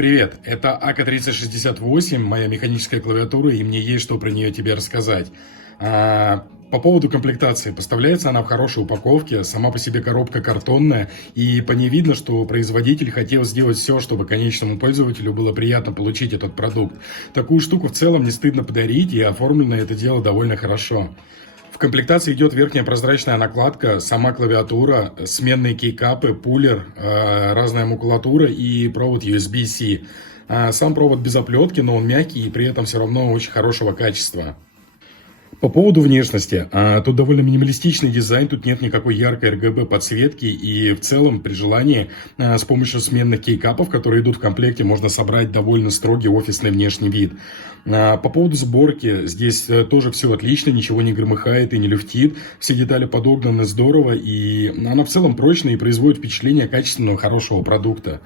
Привет, это АК-3068, моя механическая клавиатура, и мне есть что про нее тебе рассказать. По поводу комплектации. Поставляется она в хорошей упаковке, сама по себе коробка картонная, и по ней видно, что производитель хотел сделать все, чтобы конечному пользователю было приятно получить этот продукт. Такую штуку в целом не стыдно подарить, и оформлено это дело довольно хорошо. В комплектации идет верхняя прозрачная накладка, сама клавиатура, сменные кейкапы, пулер, разная макулатура и провод USB-C. Сам провод без оплетки, но он мягкий и при этом все равно очень хорошего качества. По поводу внешности. Тут довольно минималистичный дизайн, тут нет никакой яркой RGB подсветки, и в целом при желании с помощью сменных кейкапов, которые идут в комплекте, можно собрать довольно строгий офисный внешний вид. По поводу сборки, здесь тоже все отлично, ничего не громыхает и не люфтит, все детали подогнаны здорово, и она в целом прочная и производит впечатление качественного, хорошего продукта.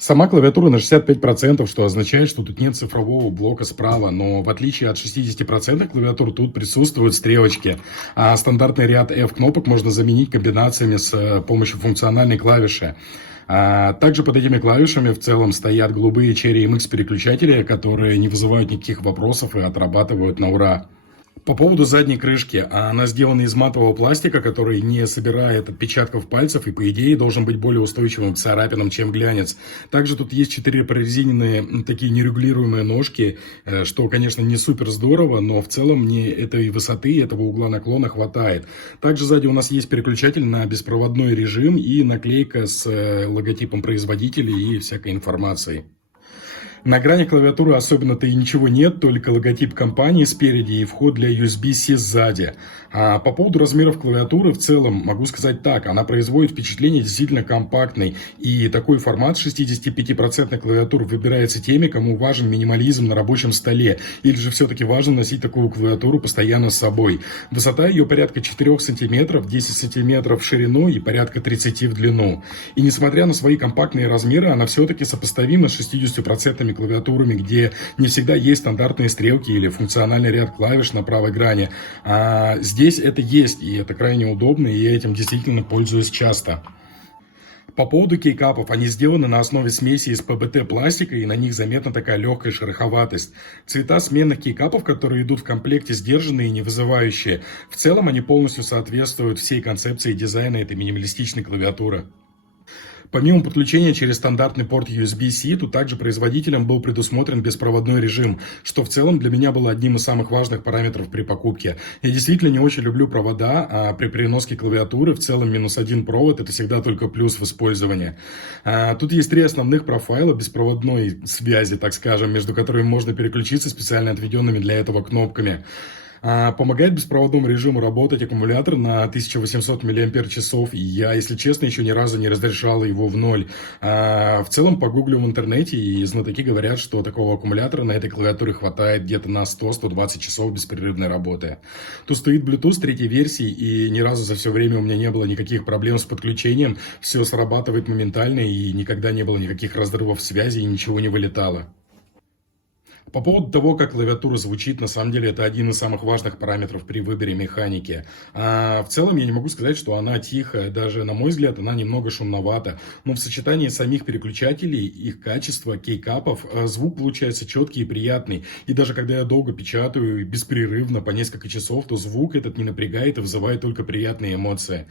Сама клавиатура на 65%, что означает, что тут нет цифрового блока справа, но в отличие от 60% клавиатур тут присутствуют стрелочки, а стандартный ряд F-кнопок можно заменить комбинациями с помощью функциональной клавиши. Также под этими клавишами в целом стоят голубые Cherry MX переключатели, которые не вызывают никаких вопросов и отрабатывают на ура. По поводу задней крышки, она сделана из матового пластика, который не собирает отпечатков пальцев и, по идее, должен быть более устойчивым к царапинам, чем глянец. Также тут есть 4 прорезиненные такие нерегулируемые ножки, что, конечно, не супер здорово, но в целом мне этой высоты, этого угла наклона хватает. Также сзади у нас есть переключатель на беспроводной режим и наклейка с логотипом производителя и всякой информацией. На грани клавиатуры особенно-то и ничего нет, только логотип компании спереди и вход для USB-C сзади. По поводу размеров клавиатуры в целом могу сказать так, она производит впечатление действительно компактной, и такой формат 65% клавиатур выбирается теми, кому важен минимализм на рабочем столе, или же все-таки важно носить такую клавиатуру постоянно с собой. Высота ее порядка 4 см, 10 см в ширину и порядка 30 в длину. И несмотря на свои компактные размеры, она все-таки сопоставима с 60% клавиатурами, где не всегда есть стандартные стрелки или функциональный ряд клавиш на правой грани. Здесь это есть, и это крайне удобно, и я этим действительно пользуюсь часто. По поводу кейкапов, они сделаны на основе смеси из ПБТ пластика, и на них заметна такая легкая шероховатость. Цвета сменных кейкапов, которые идут в комплекте, сдержанные и не вызывающие. В целом они полностью соответствуют всей концепции дизайна этой минималистичной клавиатуры. Помимо подключения через стандартный порт USB-C, тут также производителем был предусмотрен беспроводной режим, что в целом для меня было одним из самых важных параметров при покупке. Я действительно не очень люблю провода, а при переноске клавиатуры в целом -1 провод это всегда только плюс в использовании. Тут есть 3 основных профайла беспроводной связи, так скажем, между которыми можно переключиться специально отведенными для этого кнопками. Помогает беспроводному режиму работать аккумулятор на 1800 мАч, и я, если честно, еще ни разу не разрешал его в ноль. В целом, погуглил в интернете, и знатоки говорят, что такого аккумулятора на этой клавиатуре хватает где-то на 100-120 часов беспрерывной работы. Тут стоит Bluetooth 3 версии, и ни разу за все время у меня не было никаких проблем с подключением. Все срабатывает моментально, и никогда не было никаких разрывов связи, и ничего не вылетало. По поводу того, как клавиатура звучит, на самом деле это один из самых важных параметров при выборе механики. В целом я не могу сказать, что она тихая, даже на мой взгляд она немного шумновата, но в сочетании самих переключателей, их качества, кейкапов, звук получается четкий и приятный. И даже когда я долго печатаю беспрерывно по несколько часов, то звук этот не напрягает и вызывает только приятные эмоции.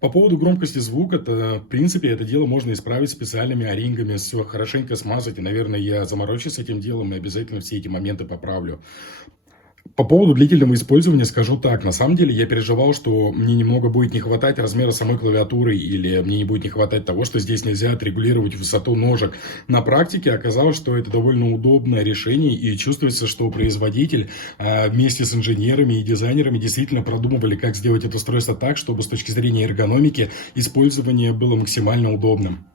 По поводу громкости звука, то, в принципе, это дело можно исправить специальными о-рингами, все хорошенько смазать, и, наверное, я заморочусь с этим делом и обязательно все эти моменты поправлю. По поводу длительного использования скажу так. На самом деле я переживал, что мне немного будет не хватать размера самой клавиатуры, или мне не будет не хватать того, что здесь нельзя отрегулировать высоту ножек. На практике оказалось, что это довольно удобное решение, и чувствуется, что производитель вместе с инженерами и дизайнерами действительно продумывали, как сделать это устройство так, чтобы с точки зрения эргономики использование было максимально удобным.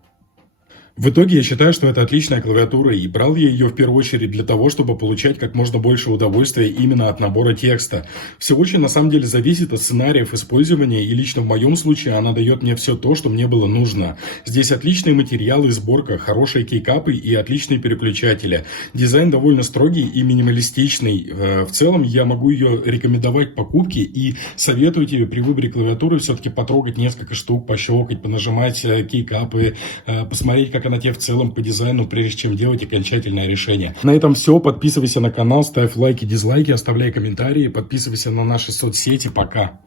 В итоге я считаю, что это отличная клавиатура, и брал я ее в первую очередь для того, чтобы получать как можно больше удовольствия именно от набора текста. Все очень на самом деле зависит от сценариев использования, и лично в моем случае она дает мне все то, что мне было нужно. Здесь отличные материалы и сборка, хорошие кейкапы и отличные переключатели. Дизайн довольно строгий и минималистичный. В целом я могу ее рекомендовать к покупке и советую тебе при выборе клавиатуры все-таки потрогать несколько штук, пощелкать, понажимать кейкапы, посмотреть, как как она тебе в целом по дизайну, прежде чем делать окончательное решение. На этом все. Подписывайся на канал, ставь лайки, дизлайки, оставляй комментарии, подписывайся на наши соцсети. Пока.